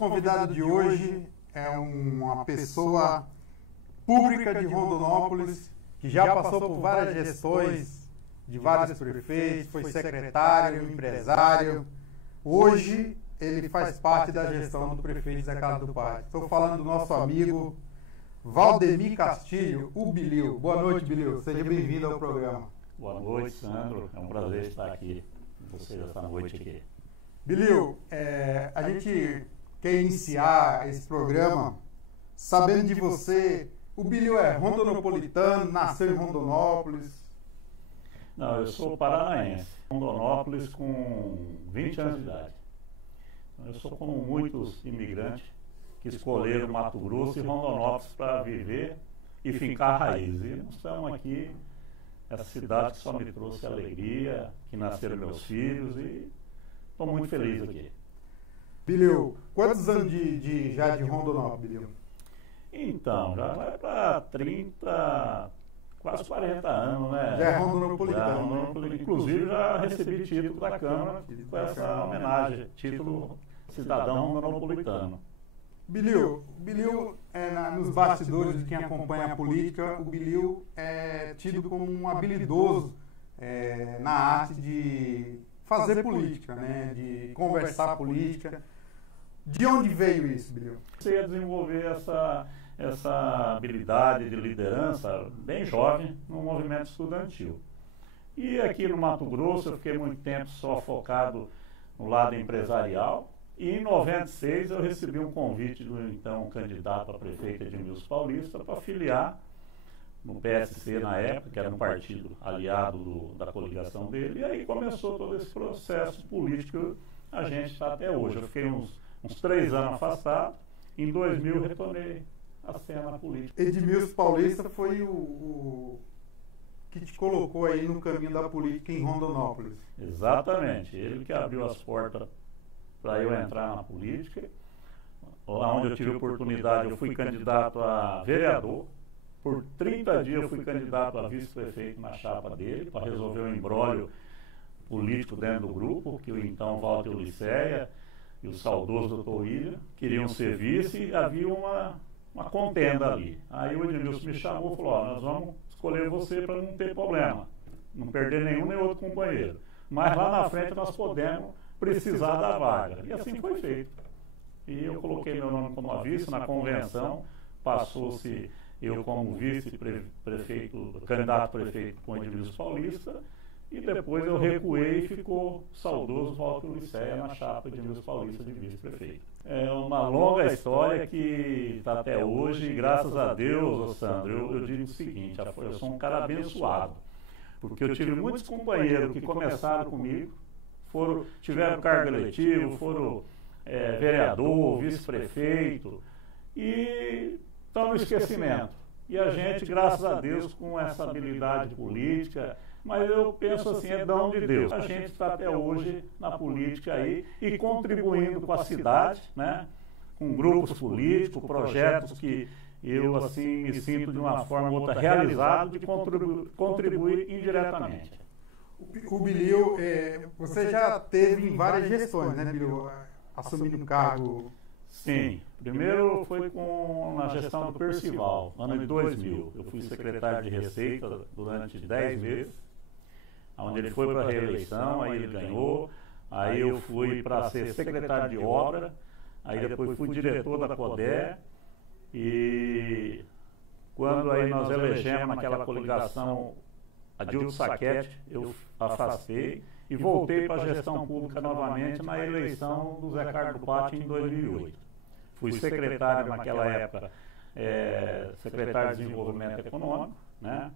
convidado de hoje é uma pessoa pública de Rondonópolis que já passou por várias gestões de vários prefeitos, foi secretário, empresário. Hoje ele faz parte da gestão do prefeito Zé Carlos do Pátio. Estou falando do nosso amigo Valdemir Castilho, o Bilil. Boa noite, Bilil. Seja bem-vindo ao programa. Boa noite, Sandro. É um prazer estar aqui com vocês esta noite aqui. Bilil, a gente quer iniciar esse programa sabendo de você. O Bilil é rondonopolitano, nasceu em Rondonópolis. Não, eu sou paranaense. Rondonópolis com 20 anos de idade. Eu sou como muitos imigrantes que escolheram Mato Grosso e Rondonópolis para viver e fincar raiz. E nós estamos aqui, essa cidade que só me trouxe alegria, que nasceram meus filhos e estou muito feliz aqui. Bilil, quantos anos já de Rondonópolis, Bilil? Então, já vai para 30, quase 40 anos, né? Já é rondonopolitano. Inclusive já recebi título da Câmara com essa homenagem, título cidadão rondonopolitano. Bilil, nos bastidores de quem acompanha a política, o Bilil é tido como um habilidoso na arte de fazer política, né? De conversar política. De onde veio isso, Bilil? Comecei a desenvolver essa habilidade de liderança bem jovem no movimento estudantil. E aqui no Mato Grosso eu fiquei muito tempo só focado no lado empresarial. E em 96 eu recebi um convite do então candidato a prefeito Edmilson Paulista para filiar no PSC na época, que era um partido aliado da coligação dele. E aí começou todo esse processo político. A gente está até hoje. Eu fiquei uns 3 anos afastado. Em 2000 retornei à cena política. Edmilson Paulista foi o que te colocou aí no caminho da política em Rondonópolis. Exatamente. Ele que abriu as portas para eu entrar na política. Lá onde eu tive oportunidade, eu fui candidato a vereador. Por 30 dias eu fui candidato a vice-prefeito na chapa dele, para resolver o imbróglio político dentro do grupo, que o então Walter Liceia e o saudoso doutor William queriam ser vice, e havia uma contenda ali. Aí o Edmilson me chamou e falou: nós vamos escolher você para não ter problema, não perder nenhum nem outro companheiro. Mas lá na frente nós podemos precisar da vaga. E assim foi feito. E eu coloquei meu nome como a vice na convenção, passou-se eu como vice-prefeito, candidato a prefeito com Edmilson Paulista, e depois eu recuei e ficou saudoso Walter Liceia na chapa de Edmilson Paulista de vice-prefeito. É uma longa história que está até hoje, e graças a Deus, Sandro, eu digo o seguinte: eu sou um cara abençoado, porque eu tive muitos companheiros que começaram comigo, tiveram cargo eletivo, foram vereador, vice-prefeito, e estão no esquecimento. E a gente, graças a Deus, com essa habilidade política, mas eu penso assim, é dom de Deus. A gente está até hoje na política aí e contribuindo com a cidade, né? Com grupos políticos, projetos que eu assim me sinto de uma forma ou outra realizado de contribuir indiretamente. O Bilil, você já teve em várias gestões, né, Bilil? Assumindo o cargo. Sim. Primeiro foi na gestão do Percival, ano de 2000. Eu fui secretário de Receita durante 10 meses, onde ele foi para a reeleição, aí ele ganhou. Aí eu fui para ser secretário de obra, aí depois fui diretor da CODE. E quando aí nós elegemos naquela coligação Adilson Saquete, eu afastei e voltei para a gestão pública novamente na eleição do Zé Carlos do Pátio em 2008. Fui secretário naquela época, secretário de Desenvolvimento Econômico, né?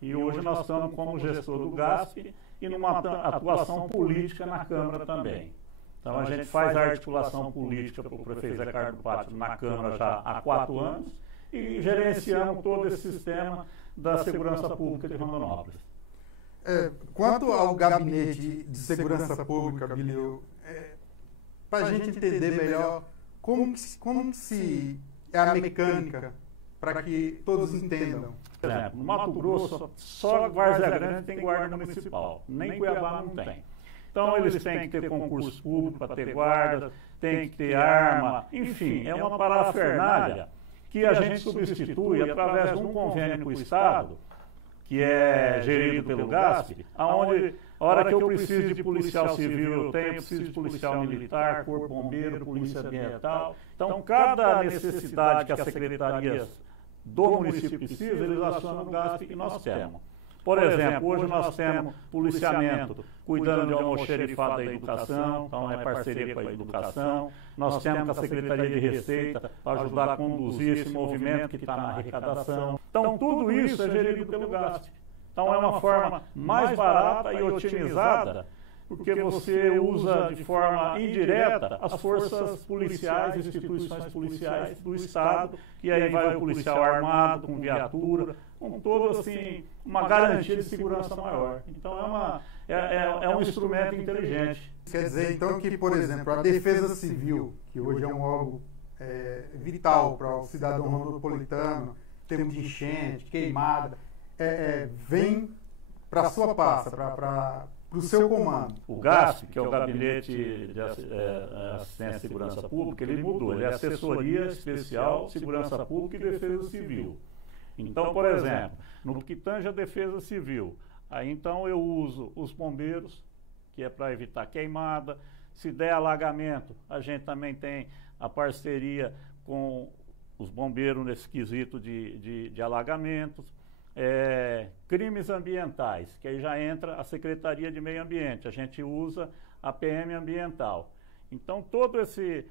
E hoje nós estamos como gestor do GASP e numa atuação política na Câmara também. Então a gente faz a articulação política para o prefeito Zé Carlos do Pátio na Câmara já há 4 anos e gerenciamos todo esse sistema da segurança pública de Rondonópolis. Quanto ao gabinete de segurança pública, Bilil, para a gente entender melhor como se é a mecânica, para que todos entendam. Por exemplo, no Mato Grosso, só Várzea Grande tem guarda municipal, nem Cuiabá não tem. Então eles têm que ter concurso público para ter guarda, tem que ter arma, enfim, é uma parafernália que a gente substitui através de um convênio com o Estado, que é gerido pelo GASP, onde, a hora que eu preciso de policial civil, eu preciso de policial militar, corpo bombeiro, polícia ambiental. Então, cada necessidade que as secretarias do município precisam, eles acionam o GASP que nós temos. Por exemplo, hoje nós temos policiamento cuidando de almoxerifado da educação, então é parceria com a educação. Nós temos a Secretaria de Receita para ajudar a conduzir esse movimento que está na arrecadação. Então, tudo isso é gerido pelo GASP. Então, é uma forma mais barata e otimizada, porque você usa de forma indireta as forças policiais, instituições policiais do Estado, e aí vai o policial armado, com viatura, com todo, assim, uma garantia de segurança maior. Então, é um instrumento inteligente. Quer dizer, então, que, por exemplo, a Defesa Civil, que hoje é um órgão vital para o cidadão rondopolitano, termos de enchente, queimada, vem para a sua pasta, para o seu comando. O GASP, que é o Gabinete de Assistência e Segurança Pública, ele mudou. Ele é Assessoria Especial Segurança Pública e Defesa Civil. Então, por exemplo, no que tange a Defesa Civil, aí então eu uso os bombeiros, que é para evitar queimada. Se der alagamento, a gente também tem a parceria com os bombeiros nesse quesito de alagamentos. Crimes ambientais, que aí já entra a Secretaria de Meio Ambiente, a gente usa a PM ambiental. Então, todo esse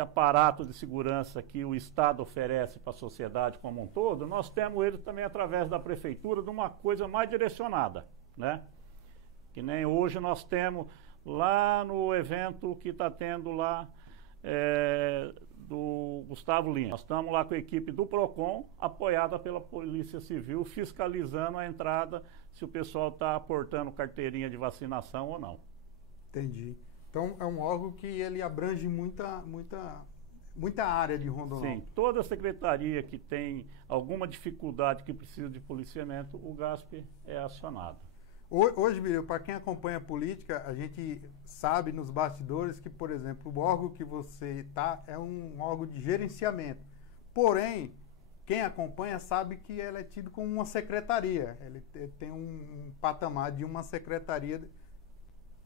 aparato de segurança que o Estado oferece para a sociedade como um todo, nós temos ele também através da Prefeitura de uma coisa mais direcionada, né? Que nem hoje nós temos lá no evento que está tendo lá do Gustavo Lima. Nós estamos lá com a equipe do PROCON, apoiada pela Polícia Civil, fiscalizando a entrada, se o pessoal está aportando carteirinha de vacinação ou não. Entendi. Então, é um órgão que ele abrange muita área de Rondonópolis. Sim, toda secretaria que tem alguma dificuldade que precisa de policiamento, o GASP é acionado. Hoje, Bilio, para quem acompanha a política, a gente sabe nos bastidores que, por exemplo, o órgão que você está é um órgão de gerenciamento. Porém, quem acompanha sabe que ele é tido como uma secretaria. Ele tem um patamar de uma secretaria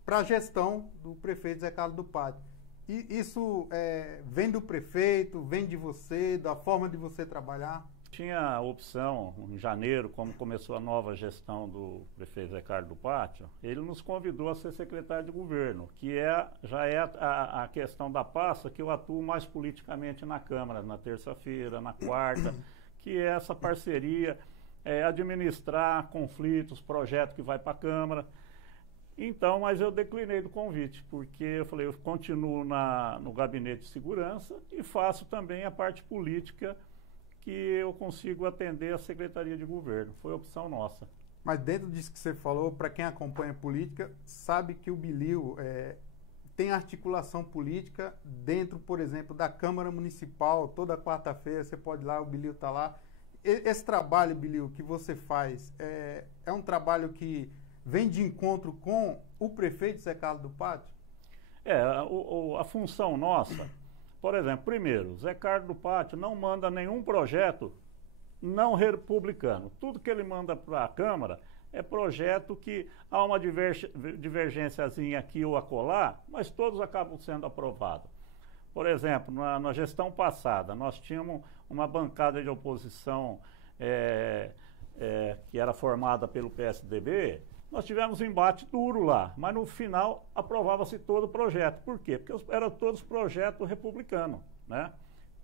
para a gestão do prefeito Zé Carlos do Pátio. E isso vem do prefeito, vem de você, da forma de você trabalhar? Tinha a opção, em janeiro, como começou a nova gestão do prefeito Zé Carlos do Pátio, ele nos convidou a ser secretário de governo, que já é a questão da pasta que eu atuo mais politicamente na Câmara, na terça-feira, na quarta, que é essa parceria, administrar conflitos, projeto que vai para a Câmara. Então, mas eu declinei do convite, porque eu falei, eu continuo no Gabinete de Segurança e faço também a parte política que eu consigo atender a Secretaria de Governo. Foi opção nossa. Mas dentro disso que você falou, para quem acompanha a política, sabe que o Bilio tem articulação política dentro, por exemplo, da Câmara Municipal. Toda quarta-feira você pode ir lá, o Bilio está lá. Esse trabalho, Bilio, que você faz, é um trabalho que vem de encontro com o prefeito Zé Carlos do Pátio? A função nossa... Por exemplo, primeiro, Zé Carlos do Pátio não manda nenhum projeto não republicano. Tudo que ele manda para a Câmara é projeto que há uma divergênciazinha aqui ou acolá, mas todos acabam sendo aprovados. Por exemplo, na gestão passada, nós tínhamos uma bancada de oposição que era formada pelo PSDB. Nós tivemos um embate duro lá, mas no final aprovava-se todo o projeto. Por quê? Porque eram todos projetos republicanos, né?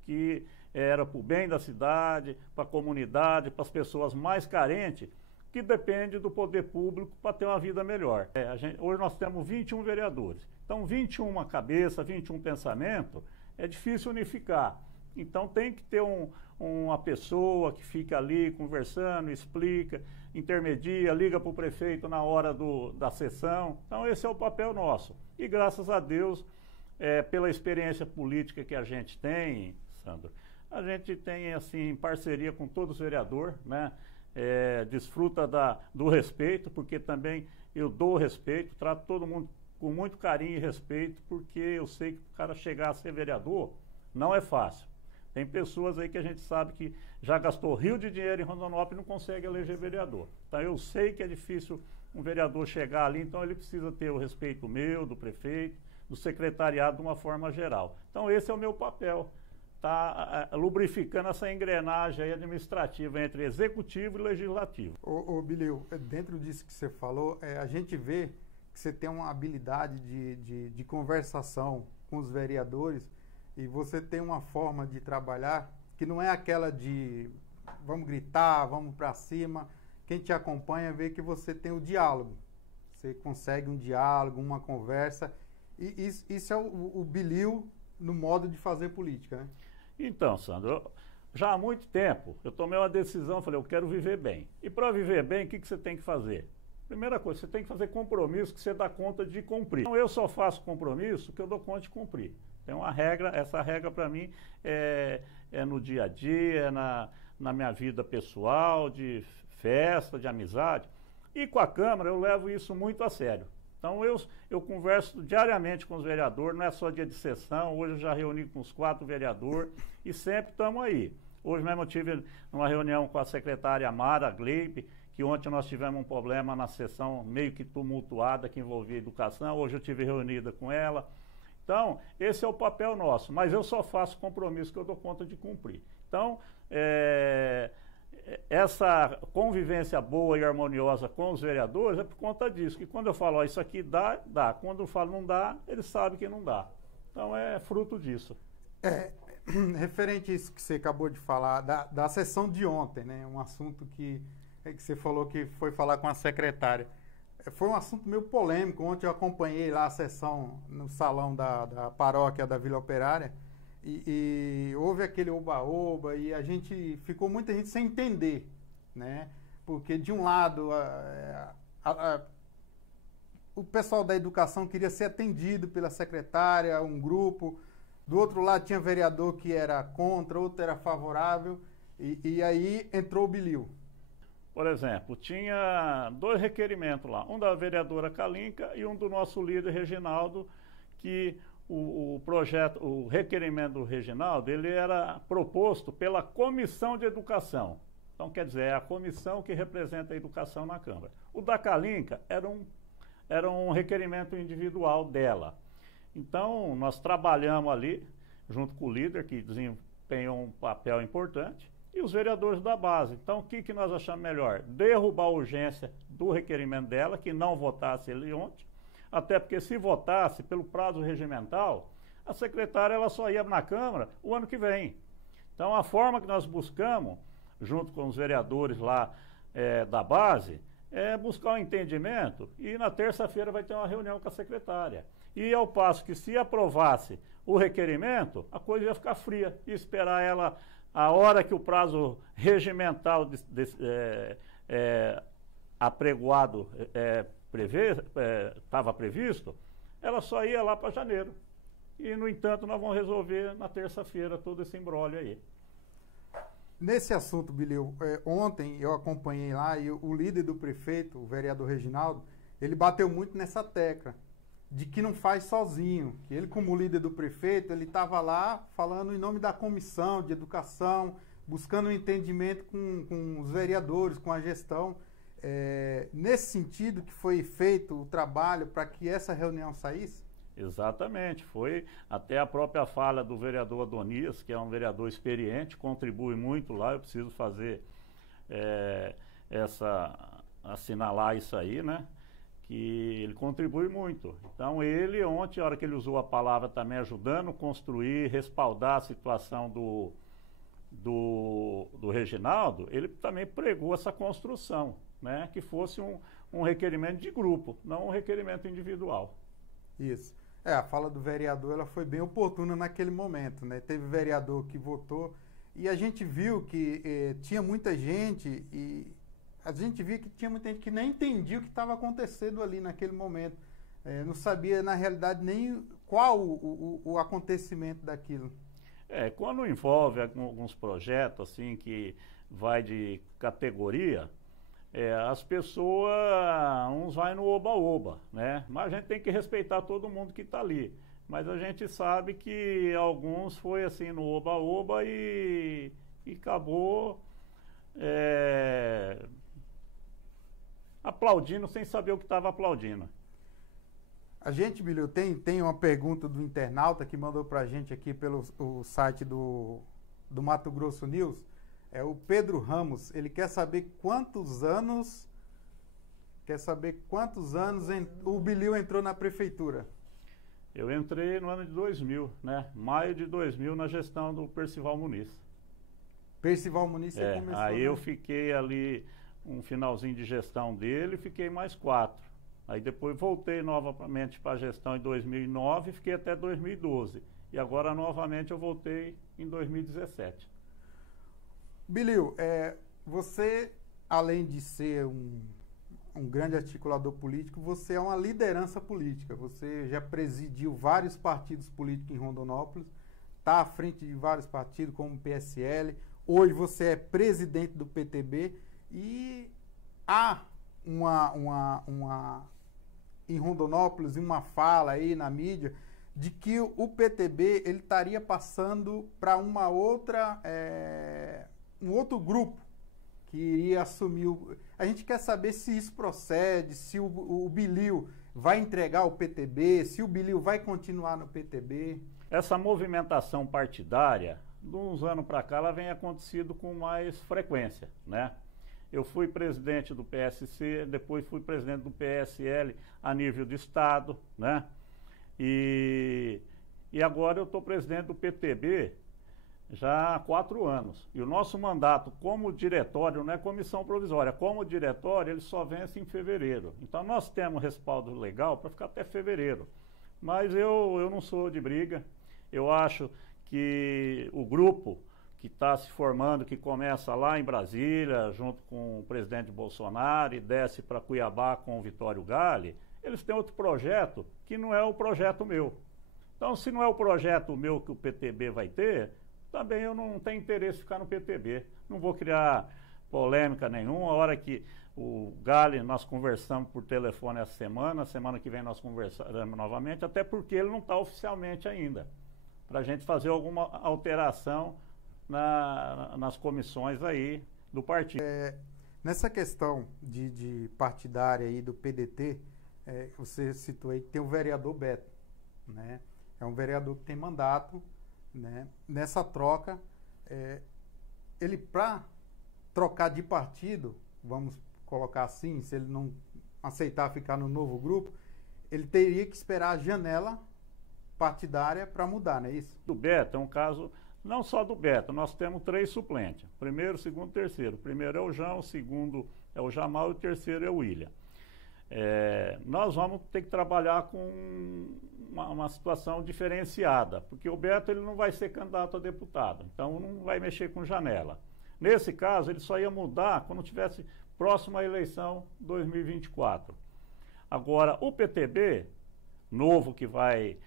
Que era para o bem da cidade, para a comunidade, para as pessoas mais carentes, que dependem do poder público para ter uma vida melhor. Hoje nós temos 21 vereadores. Então, 21 cabeças, 21 pensamentos, é difícil unificar. Então, tem que ter uma pessoa que fica ali conversando, explica, intermedia, liga para o prefeito na hora da sessão. Então, esse é o papel nosso. E, graças a Deus, pela experiência política que a gente tem, Sandro, a gente tem, assim, parceria com todos os vereadores, né? Desfruta do respeito, porque também eu dou respeito, trato todo mundo com muito carinho e respeito, porque eu sei que o cara chegar a ser vereador não é fácil. Tem pessoas aí que a gente sabe que já gastou rio de dinheiro em Rondonópolis e não consegue eleger vereador. Então eu sei que é difícil um vereador chegar ali, então ele precisa ter o respeito meu, do prefeito, do secretariado de uma forma geral. Então esse é o meu papel, tá lubrificando essa engrenagem aí administrativa entre executivo e legislativo. Ô Bilio, dentro disso que você falou, a gente vê que você tem uma habilidade de conversação com os vereadores e você tem uma forma de trabalhar que não é aquela de vamos gritar, vamos para cima. Quem te acompanha vê que você tem o diálogo. Você consegue um diálogo, uma conversa. E isso é o Bilio no modo de fazer política, né? Então, Sandro, já há muito tempo eu tomei uma decisão, falei, eu quero viver bem. E para viver bem, o que você tem que fazer? Primeira coisa, você tem que fazer compromisso que você dá conta de cumprir. Então, eu só faço compromisso que eu dou conta de cumprir. Tem uma regra, essa regra para mim é no dia a dia, na minha vida pessoal, de festa, de amizade. E com a Câmara eu levo isso muito a sério. Então eu converso diariamente com os vereadores, não é só dia de sessão, hoje eu já reuni com uns 4 vereadores e sempre estamos aí. Hoje mesmo eu tive uma reunião com a secretária Mara Gleibe, que ontem nós tivemos um problema na sessão meio que tumultuada que envolvia educação, hoje eu tive reunida com ela. Então, esse é o papel nosso, mas eu só faço compromisso que eu dou conta de cumprir. Então, essa convivência boa e harmoniosa com os vereadores é por conta disso, que quando eu falo, ó, isso aqui dá, dá. Quando eu falo não dá, eles sabem que não dá. Então, é fruto disso. Referente a isso que você acabou de falar, da sessão de ontem, né? Um assunto que você falou que foi falar com a secretária. Foi um assunto meio polêmico. Ontem eu acompanhei lá a sessão no salão da paróquia da Vila Operária e houve aquele oba-oba e ficou muita gente sem entender, né? Porque de um lado o pessoal da educação queria ser atendido pela secretária, um grupo, do outro lado tinha vereador que era contra, outro era favorável e aí entrou o Bilio. Por exemplo, tinha 2 requerimentos lá, um da vereadora Kalinka e um do nosso líder Reginaldo, que o requerimento do Reginaldo, ele era proposto pela Comissão de Educação. Então, quer dizer, é a comissão que representa a educação na Câmara. O da Kalinka era um requerimento individual dela. Então, nós trabalhamos ali, junto com o líder, que desempenhou um papel importante, e os vereadores da base. Então, o que nós achamos melhor? Derrubar a urgência do requerimento dela, que não votasse ele ontem, até porque se votasse pelo prazo regimental, a secretária ela só ia na Câmara o ano que vem. Então, a forma que nós buscamos, junto com os vereadores lá da base, é buscar um entendimento e na terça-feira vai ter uma reunião com a secretária. E ao passo que se aprovasse o requerimento, a coisa ia ficar fria e esperar ela a hora que o prazo regimental apregoado estava previsto, ela só ia lá para janeiro. E, no entanto, nós vamos resolver na terça-feira todo esse imbróglio aí. Nesse assunto, Bilio, ontem eu acompanhei lá e o líder do prefeito, o vereador Reginaldo, ele bateu muito nessa tecla de que não faz sozinho, que ele como líder do prefeito, ele estava lá falando em nome da comissão de educação, buscando um entendimento com os vereadores, com a gestão. Nesse sentido que foi feito o trabalho para que essa reunião saísse? Exatamente, foi até a própria fala do vereador Adonias, que é um vereador experiente, contribui muito lá, eu preciso fazer assinalar isso aí, né? Que ele contribui muito. Então ele ontem, a hora que ele usou a palavra também ajudando a construir, respaldar a situação do Reginaldo, ele também pregou essa construção, né? Que fosse um requerimento de grupo, não um requerimento individual. Isso. A fala do vereador ela foi bem oportuna naquele momento, né? Teve vereador que votou e a gente viu que tinha muita gente e a gente via que tinha muita gente que nem entendia o que estava acontecendo ali naquele momento. Não sabia, na realidade, nem qual o acontecimento daquilo. Quando envolve alguns projetos assim que vai de categoria, As pessoas, uns vai no oba-oba, né? Mas a gente tem que respeitar todo mundo que está ali. Mas a gente sabe que alguns foi assim no oba-oba e acabou aplaudindo sem saber o que estava aplaudindo. A gente, Bilio, tem uma pergunta do internauta que mandou para a gente aqui pelo o site do Mato Grosso News. É o Pedro Ramos. Ele quer saber quantos anos o Bilio entrou na prefeitura. Eu entrei no ano de 2000, né? Maio de 2000, na gestão do Percival Muniz. Percival Muniz, você começou... Aí eu fiquei ali um finalzinho de gestão dele e fiquei mais 4. Aí depois voltei novamente para a gestão em 2009 e fiquei até 2012. E agora novamente eu voltei em 2017. Bilio, você, além de ser um grande articulador político, você é uma liderança política. Você já presidiu vários partidos políticos em Rondonópolis, está à frente de vários partidos, como o PSL. Hoje você é presidente do PTB e há em Rondonópolis uma fala aí na mídia de que o PTB ele estaria passando para um outro grupo que iria assumir A gente quer saber se isso procede, se o Bilio vai entregar o PTB, se o Bilio vai continuar no PTB. Essa movimentação partidária, de uns anos para cá, ela vem acontecendo com mais frequência, né? Eu fui presidente do PSC, depois fui presidente do PSL a nível de estado, né? E agora eu estou presidente do PTB já há 4 anos. E o nosso mandato como diretório não é comissão provisória. Como diretório, ele só vence em fevereiro. Então nós temos respaldo legal para ficar até fevereiro. Mas eu não sou de briga. Eu acho que o grupo que está se formando, que começa lá em Brasília, junto com o presidente Bolsonaro, e desce para Cuiabá com o Vitório Gale, eles têm outro projeto que não é o projeto meu. Então, se não é o projeto meu que o PTB vai ter, também eu não tenho interesse em ficar no PTB. Não vou criar polêmica nenhuma. A hora que o Gale, nós conversamos por telefone essa semana que vem nós conversaremos novamente, até porque ele não está oficialmente ainda, para a gente fazer alguma alteração nas comissões aí do partido. Nessa questão de partidária aí do PDT, você citou aí que tem o vereador Beto, né? É um vereador que tem mandato, né? Nessa troca, ele para trocar de partido, vamos colocar assim, se ele não aceitar ficar no novo grupo, ele teria que esperar a janela partidária para mudar, não é isso? Do Beto é um caso, não só do Beto, nós temos 3 suplentes, primeiro, segundo, terceiro. O primeiro é o João, o segundo é o Jamal e o terceiro é o William. Nós vamos ter que trabalhar com uma situação diferenciada, porque o Beto ele não vai ser candidato a deputado, então não vai mexer com janela. Nesse caso, ele só ia mudar quando tivesse próxima eleição 2024. Agora, o PTB, novo que vai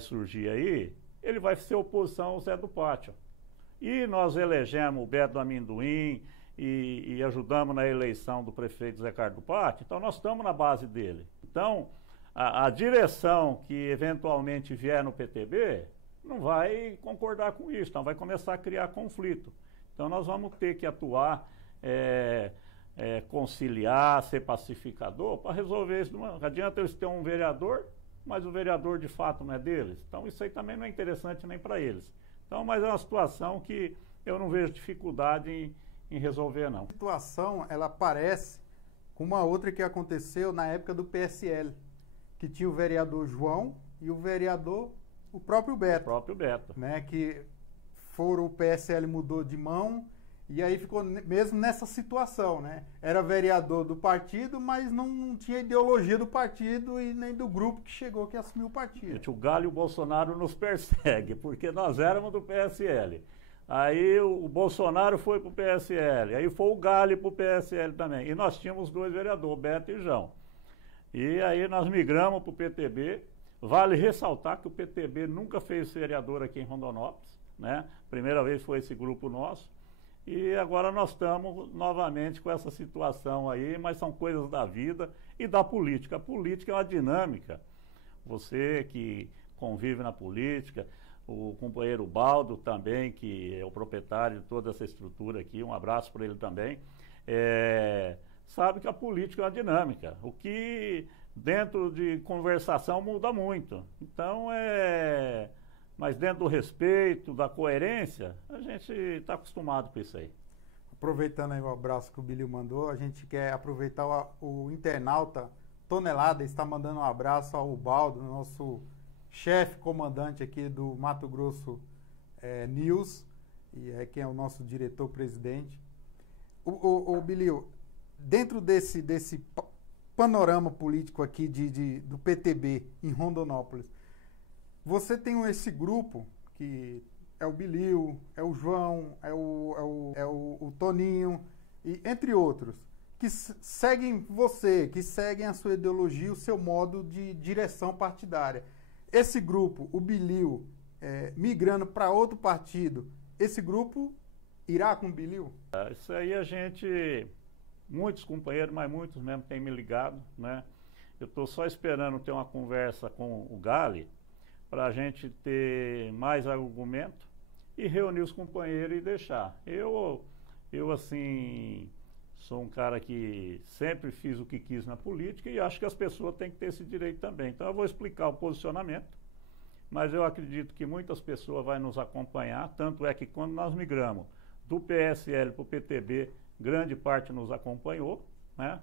surgir aí, ele vai ser oposição ao Zé do Pátio. E nós elegemos o Beto do Amendoim e ajudamos na eleição do prefeito Zé Carlos do Pátio, então nós estamos na base dele. Então, a direção que eventualmente vier no PTB não vai concordar com isso, então vai começar a criar conflito. Então nós vamos ter que atuar, conciliar, ser pacificador para resolver isso. Não adianta eles terem um vereador, mas o vereador de fato não é deles. Então isso aí também não é interessante nem para eles. Então, mas é uma situação que eu não vejo dificuldade em resolver, não. A situação, ela parece com uma outra que aconteceu na época do PSL, que tinha o vereador João e o próprio Beto. O próprio Beto. Né, que o PSL mudou de mão e aí ficou mesmo nessa situação, né? Era vereador do partido, mas não tinha ideologia do partido e nem do grupo que chegou, que assumiu o partido. Gente, o Gale e o Bolsonaro nos perseguem, porque nós éramos do PSL. Aí o Bolsonaro foi para o PSL, aí foi o Gale para o PSL também. E nós tínhamos 2 vereadores, Beto e João. E aí nós migramos para o PTB. Vale ressaltar que o PTB nunca fez vereador aqui em Rondonópolis, né? Primeira vez foi esse grupo nosso. E agora nós estamos novamente com essa situação aí, mas são coisas da vida e da política. A política é uma dinâmica. Você que convive na política, o companheiro Baldo também, que é o proprietário de toda essa estrutura aqui, um abraço para ele também, sabe que a política é uma dinâmica. O que dentro de conversação muda muito. Então, mas dentro do respeito, da coerência, a gente está acostumado com isso aí. Aproveitando aí o abraço que o Bilio mandou, a gente quer aproveitar o internauta Tonelada, está mandando um abraço ao Baldo, nosso chefe comandante aqui do Mato Grosso News, e quem é o nosso diretor-presidente. O Bilio, dentro desse panorama político aqui do PTB em Rondonópolis, você tem esse grupo que é o Bilio, é o João, é o Toninho, e entre outros, que seguem você, que seguem a sua ideologia, o seu modo de direção partidária. Esse grupo, o Bilio, migrando para outro partido, esse grupo irá com o Bilio? Isso aí muitos companheiros, mas muitos mesmo têm me ligado, né? Eu estou só esperando ter uma conversa com o Gali para a gente ter mais argumento e reunir os companheiros e deixar. Eu assim, sou um cara que sempre fiz o que quis na política e acho que as pessoas têm que ter esse direito também. Então eu vou explicar o posicionamento, mas eu acredito que muitas pessoas vão nos acompanhar, tanto é que quando nós migramos do PSL para o PTB, grande parte nos acompanhou, né?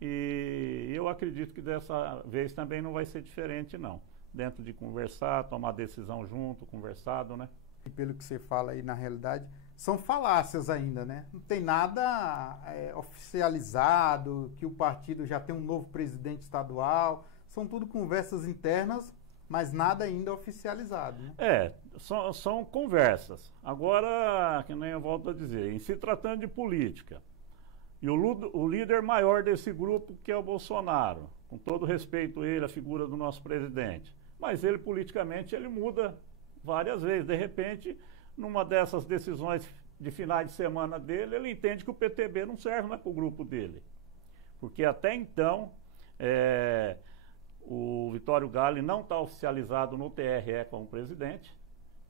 E eu acredito que dessa vez também não vai ser diferente, não. Dentro de conversar, tomar decisão junto, conversado, né? E pelo que você fala aí, na realidade, são falácias ainda, né? Não tem nada oficializado, que o partido já tem um novo presidente estadual. São tudo conversas internas, mas nada ainda oficializado, né? São conversas. Agora, que nem eu volto a dizer, em se tratando de política, e o líder maior desse grupo, que é o Bolsonaro, com todo respeito a ele, a figura do nosso presidente, mas ele politicamente ele muda várias vezes. De repente, numa dessas decisões de finais de semana dele, ele entende que o PTB não serve mais para o grupo dele. Porque até então, o Vitório Gali não está oficializado no TRE como presidente.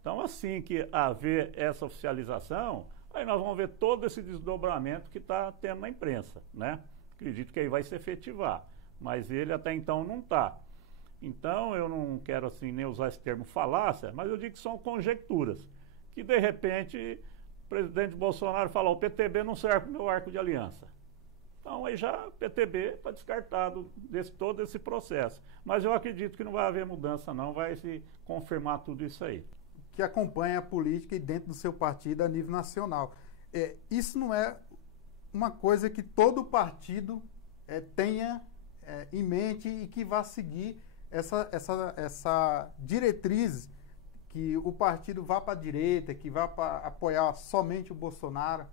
Então, assim que haver essa oficialização, aí nós vamos ver todo esse desdobramento que está tendo na imprensa, né? Acredito que aí vai se efetivar, mas ele até então não está. Então, eu não quero assim nem usar esse termo falácia, mas eu digo que são conjecturas, que de repente o presidente Bolsonaro fala, o PTB não serve para o meu arco de aliança. Então, aí já o PTB está descartado todo esse processo. Mas eu acredito que não vai haver mudança, não, vai se confirmar tudo isso aí. Que acompanha a política e dentro do seu partido a nível nacional. Isso não é uma coisa que todo partido tenha em mente e que vá seguir essa diretriz, que o partido vá para a direita, que vá para apoiar somente o Bolsonaro.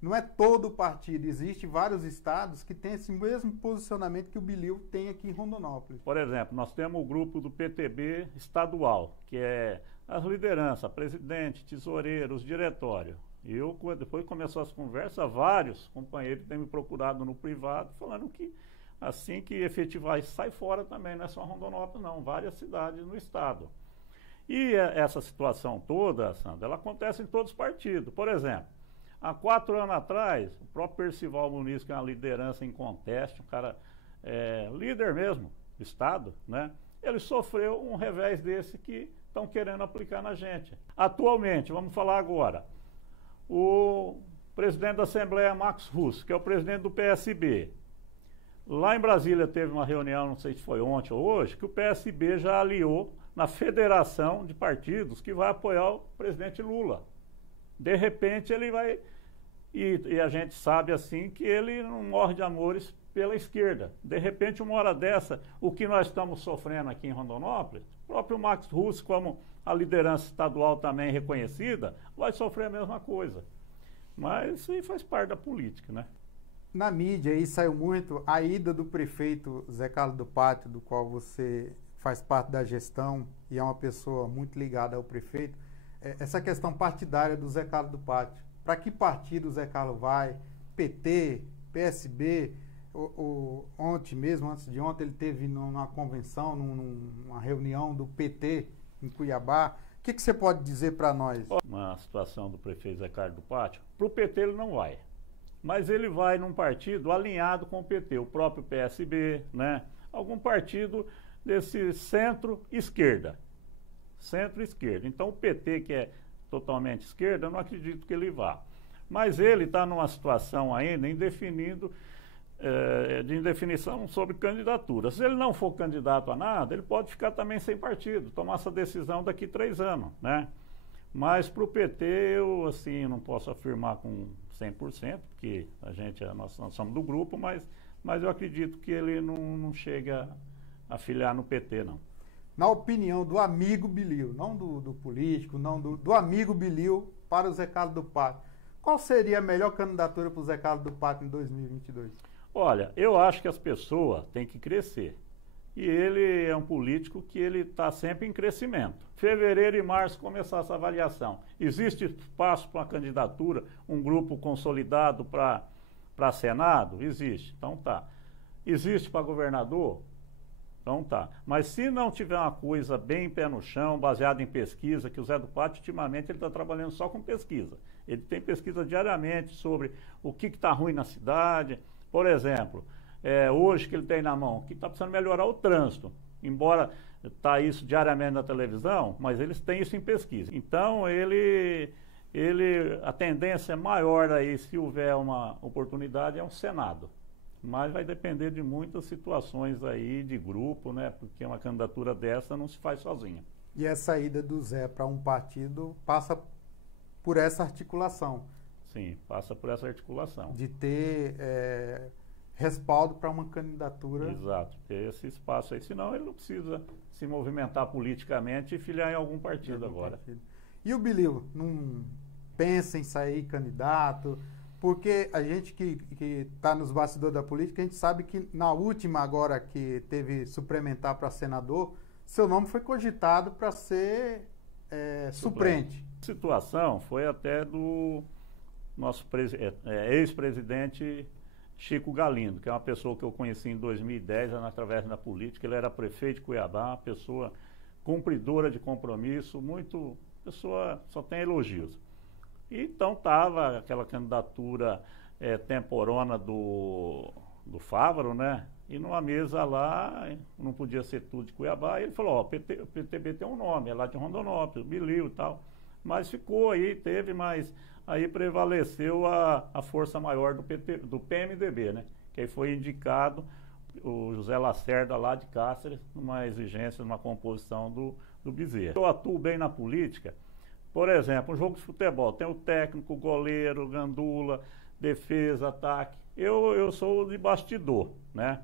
Não é todo o partido, existem vários estados que têm esse mesmo posicionamento que o Bilio tem aqui em Rondonópolis. Por exemplo, nós temos o grupo do PTB estadual, que é as lideranças, presidente, tesoureiro, os diretórios. Depois que começou as conversas, vários companheiros têm me procurado no privado, falando que assim que efetivar isso, sai fora também, não é só Rondonópolis não, várias cidades no estado. E essa situação toda, Sandra, ela acontece em todos os partidos. Por exemplo, há 4 anos atrás, o próprio Percival Muniz, que é uma liderança em conteste, um cara líder mesmo do estado, né? Ele sofreu um revés desse que estão querendo aplicar na gente. Atualmente, vamos falar agora, o presidente da Assembleia, Max Russo, que é o presidente do PSB, lá em Brasília teve uma reunião, não sei se foi ontem ou hoje, que o PSB já aliou na federação de partidos que vai apoiar o presidente Lula. De repente ele vai... E a gente sabe assim que ele não morre de amores pela esquerda. De repente, uma hora dessa, o que nós estamos sofrendo aqui em Rondonópolis, o próprio Max Russo, como a liderança estadual também reconhecida, vai sofrer a mesma coisa. Mas isso aí faz parte da política, né? Na mídia aí saiu muito a ida do prefeito Zé Carlos do Pátio, do qual você faz parte da gestão e é uma pessoa muito ligada ao prefeito. Essa questão partidária do Zé Carlos do Pátio, para que partido o Zé Carlos vai? PT, PSB? Ontem mesmo, antes de ontem, ele teve numa convenção, numa reunião do PT em Cuiabá. O que você pode dizer para nós? Uma situação do prefeito Zé Carlos do Pátio, para o PT ele não vai, mas ele vai num partido alinhado com o PT, o próprio PSB, né? Algum partido desse centro-esquerda. Centro-esquerda. Então o PT, que é totalmente esquerda, eu não acredito que ele vá. Mas ele está numa situação ainda de indefinição sobre candidatura. Se ele não for candidato a nada, ele pode ficar também sem partido, tomar essa decisão daqui 3 anos, né? Mas para o PT, eu assim, não posso afirmar com 100%, porque nós somos do grupo, mas eu acredito que ele não chega a filiar no PT, não. Na opinião do amigo Bilil, não do político, não do amigo Bilil para o Zé Carlos do Pátio, qual seria a melhor candidatura para o Zé Carlos do Pátio em 2022? Olha, eu acho que as pessoas têm que crescer. E ele é um político que ele está sempre em crescimento. Fevereiro e março começar essa avaliação. Existe espaço para uma candidatura, um grupo consolidado para Senado? Existe, então tá. Existe para governador? Então tá. Mas se não tiver uma coisa bem pé no chão, baseada em pesquisa, que o Zé do Pátio, ultimamente, ele está trabalhando só com pesquisa. Ele tem pesquisa diariamente sobre o que está ruim na cidade. Por exemplo, hoje que ele tem na mão, que está precisando melhorar o trânsito, embora está isso diariamente na televisão, mas eles têm isso em pesquisa. Então, a tendência maior aí, se houver uma oportunidade, é um Senado. Mas vai depender de muitas situações aí de grupo, né? Porque uma candidatura dessa não se faz sozinha. E a saída do Zé para um partido passa por essa articulação. Sim, passa por essa articulação. De ter respaldo para uma candidatura. Exato, ter esse espaço aí. Senão ele não precisa se movimentar politicamente e filiar em algum partido agora. E o Bilil, não pensa em sair candidato? Porque a gente que está nos bastidores da política, a gente sabe que na última agora que teve suplementar para senador, seu nome foi cogitado para ser suplente. A situação foi até do nosso ex-presidente Chico Galindo, que é uma pessoa que eu conheci em 2010, através da política. Ele era prefeito de Cuiabá, uma pessoa cumpridora de compromisso, pessoa só tem elogios. E então estava aquela candidatura temporona do Fávaro, né? E numa mesa lá, não podia ser tudo de Cuiabá, e ele falou, o PTB tem um nome, é lá de Rondonópolis, Bilil e tal. Mas ficou aí, mas aí prevaleceu a força maior do PMDB, né? Que aí foi indicado o José Lacerda lá de Cáceres, numa exigência, numa composição do Bezerra. Eu atuo bem na política. Por exemplo, um jogo de futebol, tem o técnico, o goleiro, gandula, defesa, ataque. Eu sou de bastidor, né?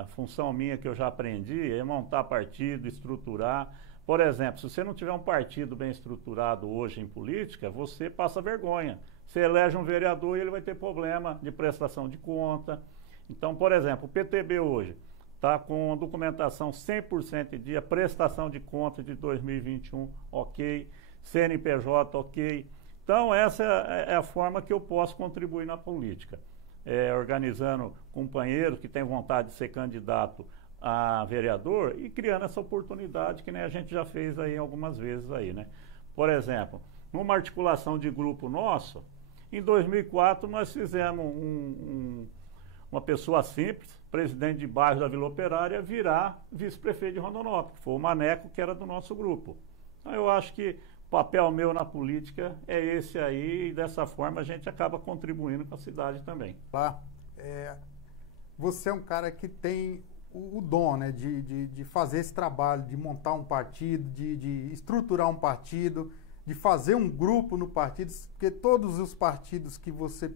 A função minha que eu já aprendi é montar partido, estruturar. Por exemplo, se você não tiver um partido bem estruturado hoje em política, você passa vergonha. Você elege um vereador e ele vai ter problema de prestação de conta. Então, por exemplo, o PTB hoje está com a documentação 100% em dia, prestação de conta de 2021, ok, CNPJ, ok. Então, essa é a forma que eu posso contribuir na política. Organizando companheiros que têm vontade de ser candidato a vereador e criando essa oportunidade que nem a gente já fez aí algumas vezes aí, né? Por exemplo, numa articulação de grupo nosso, em 2004 nós fizemos uma pessoa simples, presidente de bairro da Vila Operária, virar vice-prefeito de Rondonópolis, que foi o Maneco, que era do nosso grupo. Então eu acho que o papel meu na política é esse aí, e dessa forma a gente acaba contribuindo com a cidade também. Você é um cara que tem o dom, né, de fazer esse trabalho, de montar um partido, de estruturar um partido, de fazer um grupo no partido, porque todos os partidos que você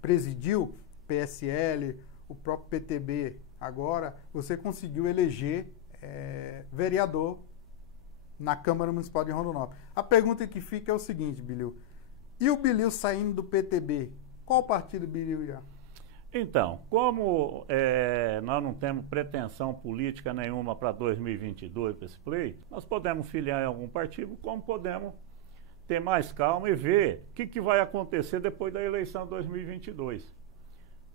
presidiu, PSL, o próprio PTB agora, você conseguiu eleger vereador na Câmara Municipal de Rondonópolis. A pergunta que fica é o seguinte, Bilil, e o Bilil saindo do PTB, qual partido o Bilil irá? Então, como nós não temos pretensão política nenhuma para 2022, para esse pleito, nós podemos filiar em algum partido, como podemos ter mais calma e ver o que vai acontecer depois da eleição de 2022.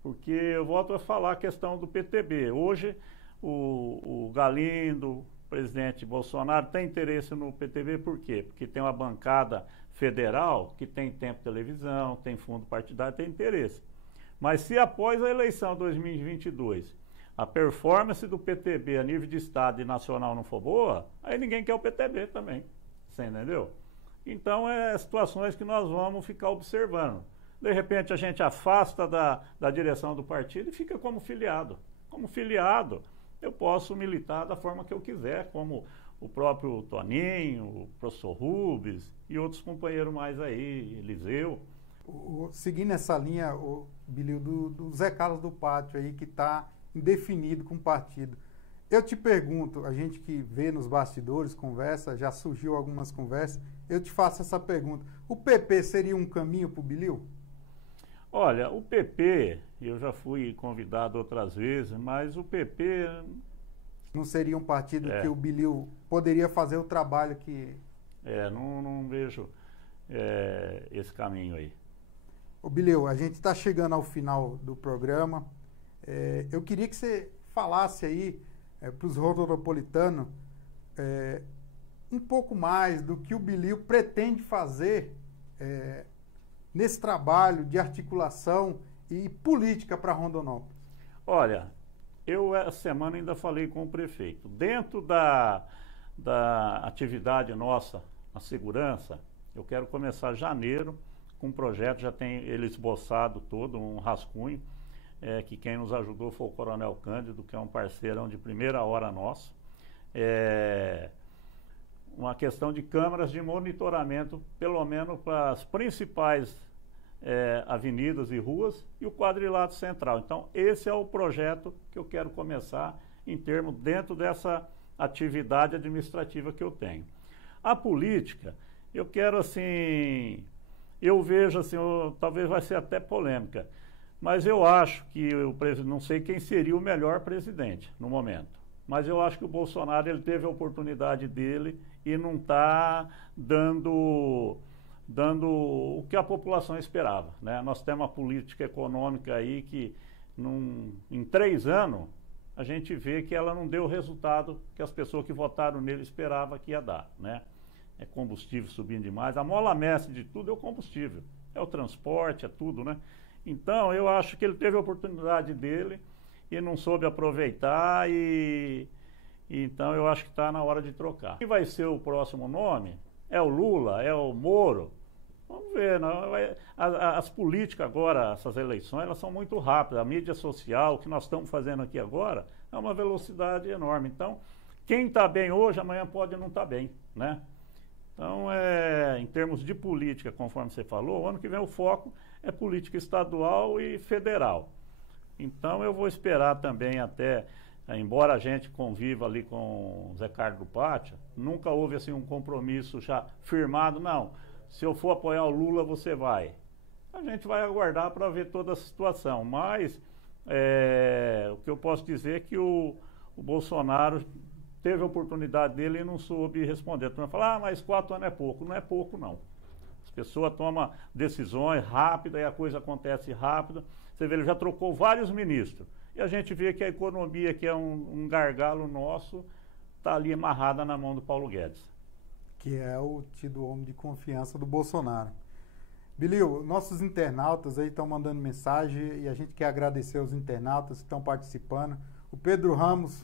Porque eu volto a falar a questão do PTB. Hoje, o Galindo, o presidente Bolsonaro, tem interesse no PTB por quê? Porque tem uma bancada federal que tem tempo de televisão, tem fundo partidário, tem interesse. Mas se após a eleição de 2022 a performance do PTB a nível de estado e nacional não for boa, aí ninguém quer o PTB também. Você entendeu? Então, situações que nós vamos ficar observando. De repente, a gente afasta da direção do partido e fica como filiado. Como filiado, eu posso militar da forma que eu quiser, como o próprio Toninho, o professor Rubens e outros companheiros mais aí, Eliseu. Seguindo essa linha, Bilio, do Zé Carlos do Pátio aí, que está indefinido com o partido. Eu te pergunto, a gente que vê nos bastidores, conversa, já surgiu algumas conversas, eu te faço essa pergunta. O PP seria um caminho para o Bilio? Olha, o PP, eu já fui convidado outras vezes, mas o PP... Não seria um partido que o Bilio poderia fazer o trabalho que... não vejo esse caminho aí. Ô Bilio, a gente está chegando ao final do programa. Eu queria que você falasse aí para os rodonopolitanos um pouco mais do que o Bilio pretende fazer nesse trabalho de articulação e política para Rondonópolis. Olha, eu essa semana ainda falei com o prefeito. Dentro da atividade nossa, a segurança, eu quero começar janeiro com um projeto, já tem ele esboçado todo, um rascunho, que quem nos ajudou foi o Coronel Cândido, que é um parceirão de primeira hora nosso. Uma questão de câmeras de monitoramento, pelo menos para as principais avenidas e ruas e o quadrilátero central. Então, esse é o projeto que eu quero começar em termos dentro dessa atividade administrativa que eu tenho. A política, eu quero assim, eu vejo assim, talvez vai ser até polêmica, mas eu acho que não sei quem seria o melhor presidente no momento. Mas eu acho que o Bolsonaro ele teve a oportunidade dele e não está dando o que a população esperava, né? Nós temos uma política econômica aí que em 3 anos a gente vê que ela não deu o resultado que as pessoas que votaram nele esperavam que ia dar, né? É combustível subindo demais, a mola mestre de tudo é o combustível, é o transporte, é tudo, né? Então eu acho que ele teve a oportunidade dele e não soube aproveitar então eu acho que está na hora de trocar. Quem vai ser o próximo nome? É o Lula? É o Moro? Vamos ver, não? As políticas agora, essas eleições, elas são muito rápidas. A mídia social, o que nós estamos fazendo aqui agora, é uma velocidade enorme. Então, quem está bem hoje, amanhã pode não estar bem, né? Então, em termos de política, conforme você falou, o ano que vem o foco é política estadual e federal. Então, eu vou esperar também até, embora a gente conviva ali com o Zé Carlos do Pátio, nunca houve assim um compromisso já firmado, não, se eu for apoiar o Lula, você vai. A gente vai aguardar para ver toda a situação, mas o que eu posso dizer é que o Bolsonaro teve a oportunidade dele e não soube responder. Tu vai falar, mas 4 anos é pouco. Não é pouco, não. As pessoas tomam decisões rápidas e a coisa acontece rápida. Você vê, ele já trocou vários ministros. E a gente vê que a economia, que é um gargalo nosso, está ali amarrada na mão do Paulo Guedes. Que é o tido homem de confiança do Bolsonaro. Bilio, nossos internautas aí estão mandando mensagem e a gente quer agradecer aos internautas que estão participando. O Pedro Ramos,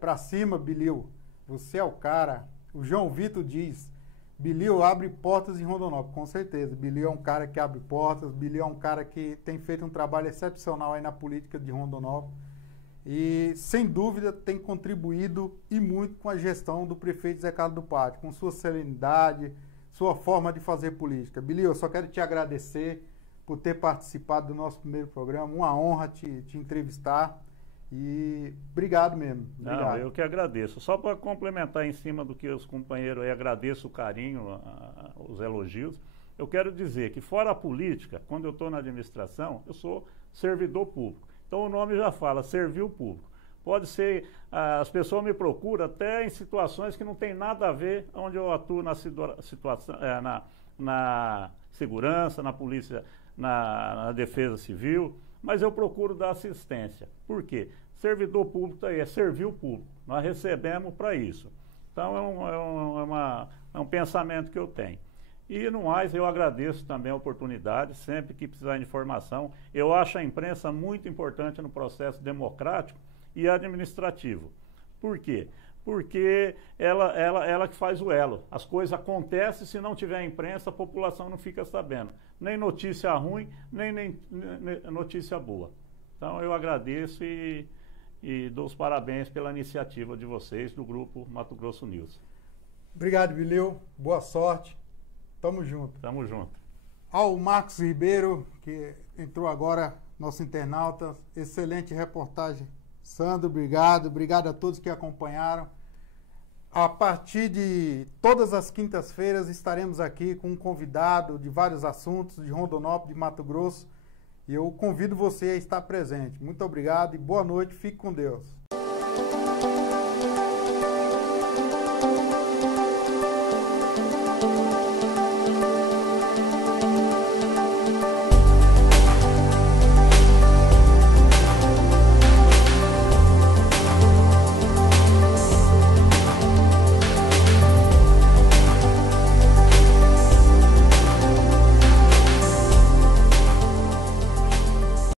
pra cima, Bilio, você é o cara. O João Vitor diz, Bilio abre portas em Rondonópolis, com certeza. Bilio é um cara que abre portas, Bilio é um cara que tem feito um trabalho excepcional aí na política de Rondonópolis e, sem dúvida, tem contribuído e muito com a gestão do prefeito Zé Carlos do Pátio, com sua serenidade, sua forma de fazer política. Bilio, eu só quero te agradecer por ter participado do nosso primeiro programa, uma honra te entrevistar. E obrigado mesmo. Obrigado. Não, eu que agradeço. Só para complementar em cima do que os companheiros aí, agradeço o carinho, os elogios. Eu quero dizer que fora a política, quando eu estou na administração, eu sou servidor público. Então o nome já fala, servir o público. Pode ser, as pessoas me procuram até em situações que não tem nada a ver onde eu atuo na situação, na segurança, na polícia, na defesa civil, mas eu procuro dar assistência. Por quê? Servidor público é servir o público. Nós recebemos para isso. Então é um pensamento que eu tenho. E no mais, eu agradeço também a oportunidade, sempre que precisar de informação. Eu acho a imprensa muito importante no processo democrático e administrativo. Por quê? Porque ela que faz o elo. As coisas acontecem, se não tiver imprensa, a população não fica sabendo. Nem notícia ruim, nem notícia boa. Então eu agradeço e dou os parabéns pela iniciativa de vocês, do Grupo Mato Grosso News. Obrigado, Bileu. Boa sorte. Tamo junto. Tamo junto. Ao Marcos Ribeiro, que entrou agora, nosso internauta. Excelente reportagem. Sandro, obrigado. Obrigado a todos que acompanharam. A partir de todas as quintas-feiras estaremos aqui com um convidado de vários assuntos de Rondonópolis, de Mato Grosso. E eu convido você a estar presente. Muito obrigado e boa noite. Fique com Deus.